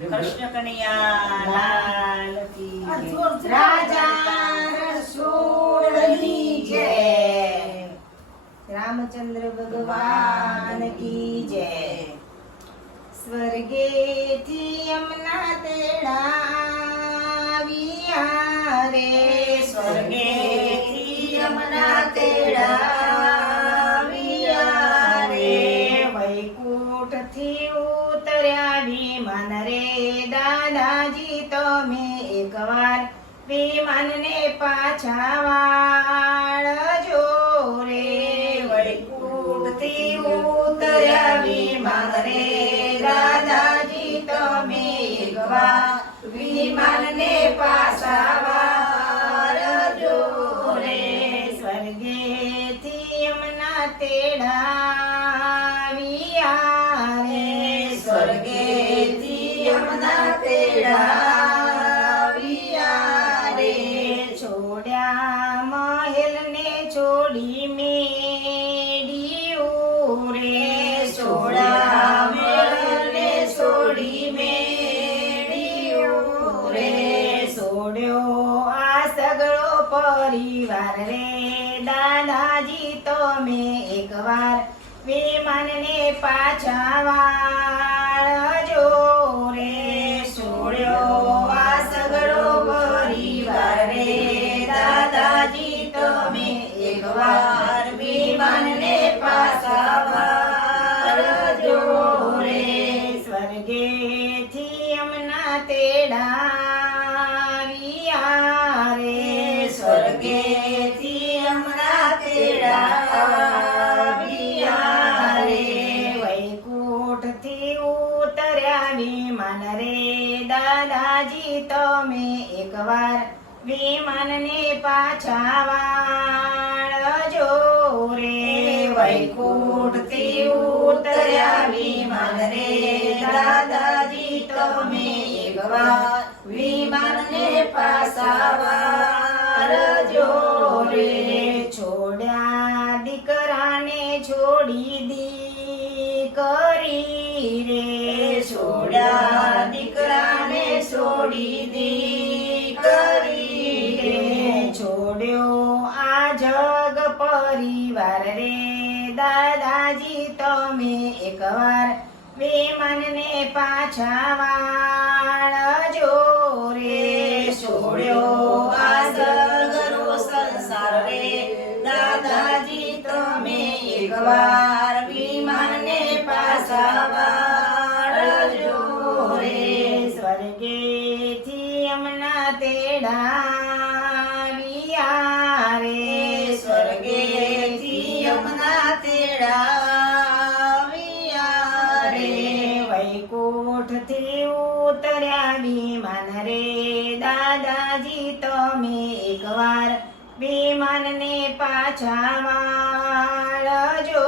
કૃષ્ણ કનૈયા લાલ કી જય. રાજા રસોડની જય. રામચંદ્ર ભગવાન કી જય. સ્વર્ગેથી યમુના તેડા વિયા રે સ્વર્ગેથી તમે એકવાર વિમાનને પાછા છોડી મેળ્યું રે છોડા મેળને છોડી મેળ્યું રે. છોડ્યો આ સગળો પરિવાર રે દાદાજી તમે એકવાર વિમાનને પાછા વાળજો રે વિમાનને પાછા વાળજો રે સ્વર્ગેથી યમુના તેડા રે રે. વૈકુંઠથી ઉતર્યા વિમાન રે દાદાજી તમે એકવાર વિમાનને પાછા વૈકુંઠથી ઉતર્યા વિમાન રે દાદાજી તમે એકવાર વિમાનને પાછા વાળજો રે છોડ્યા દીકરાને છોડી દી કરી રે છોડ્યા વિમાનને પાછા વાળજો રે છોડ્યો આ સગરો સંસાર રે દાદાજી તમે એકવાર વિમાનને પાછા વાળજો રે સ્વર્ગેથી અમના તેડા ઉતર્યા વિમાન રે. દાદાજી, તમે એકવાર વિમાનને પાછા વાળજો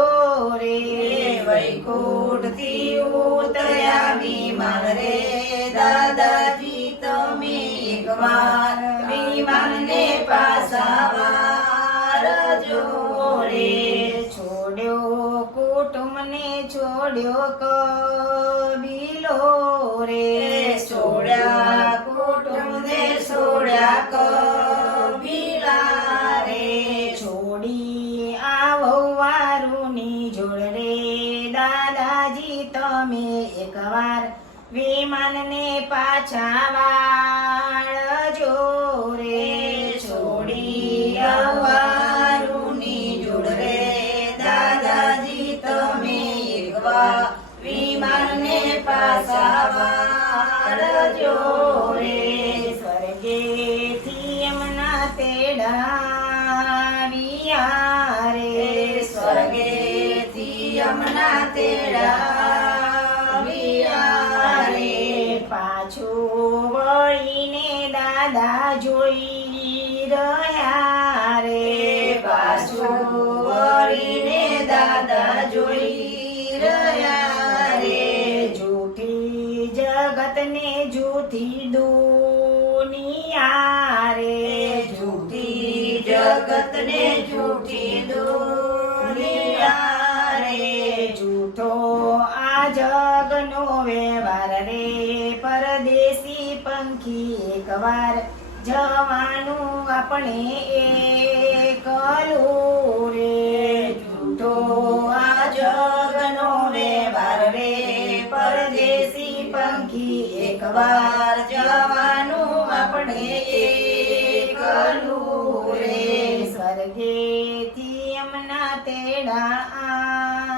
રે. વૈકુંઠથી ઉતર્યા વિમાન રે. દાદાજી, તમે એકવાર વિમાનને પાછા વાળજો રે. છોડ્યો કુટુંબને છોડ્યો કબીલો રે છોડ્યા કુટુંબને આવ્યા રે સ્વર્ગેથી યમુના તેડા આપણે એકલું રે જૂઠો આ જગનો વ્યવહાર રે. પરદેશી પંખી એકવાર જવાનું આપણે એકલું રે સ્વર્ગેથી અમના તેડા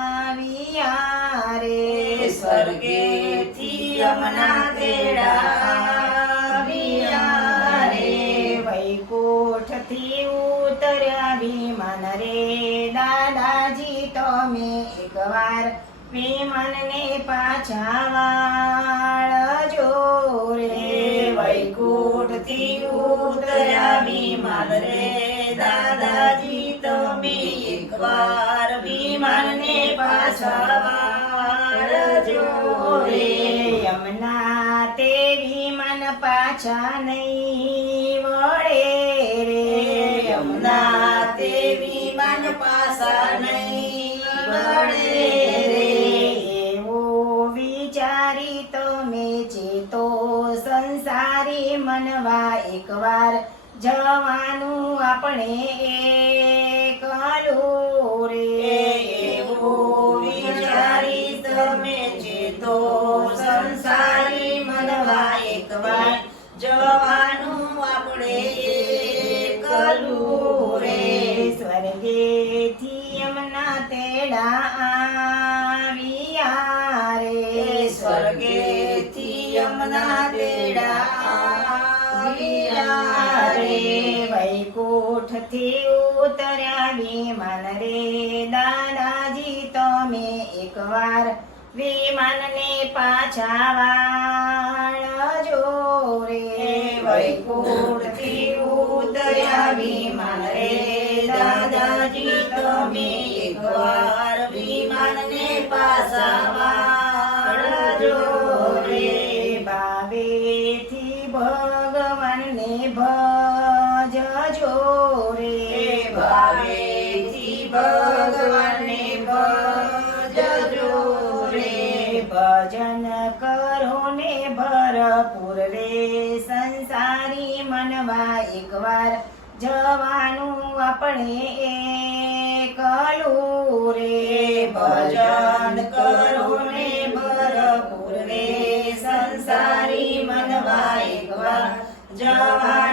આવ્યા રે. સ્વર્ગેથી અમના તેડા વિમાનને પાછા વાળજો રે વૈકુંઠથી ઉતર્યા વિમાન રે દાદાજી, તમે એકવાર વિમાનને પાછા વાળજો રે યમના તે વિમાન પાછા નહીં વળે. તમે તો સંસારી મનવા એકવાર જવાનું આપણે એકલું રે વૈકુંઠથી ઉતર્યા વિમાન રે, દાદાજી તમે એકવાર વિમાનને પાછા વાળજો રે. વૈકુંઠથી ઉતર્યા વિમાન રે, દાદાજી તમે એકવાર વિમાનને પાછા વાળજો જવાનું આપણે એકલું રે ભજન કરો ને ભરપૂર રે સંસારી મનવા એકવાર જવાનું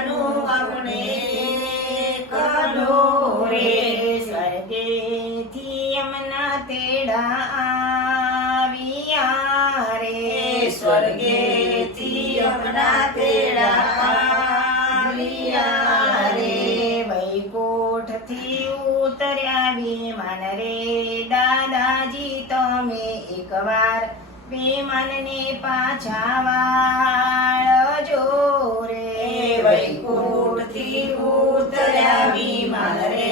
ઉતર્યા રે દાદાજી તમે એકવાર વિમાનને પાછા વાળજો રે વૈકુંઠથી ઉતર્યા વિમાન રે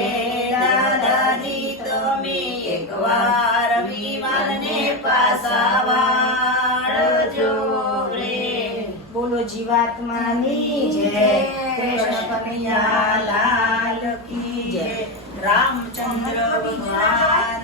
દાદાજી તમે એકવાર વિમાનને પાછા વાળજો રે બોલો જીવાત્માની જય. કૃષ્ણ કનૈયા લાલ કી રામચંદ્ર ભગવાન.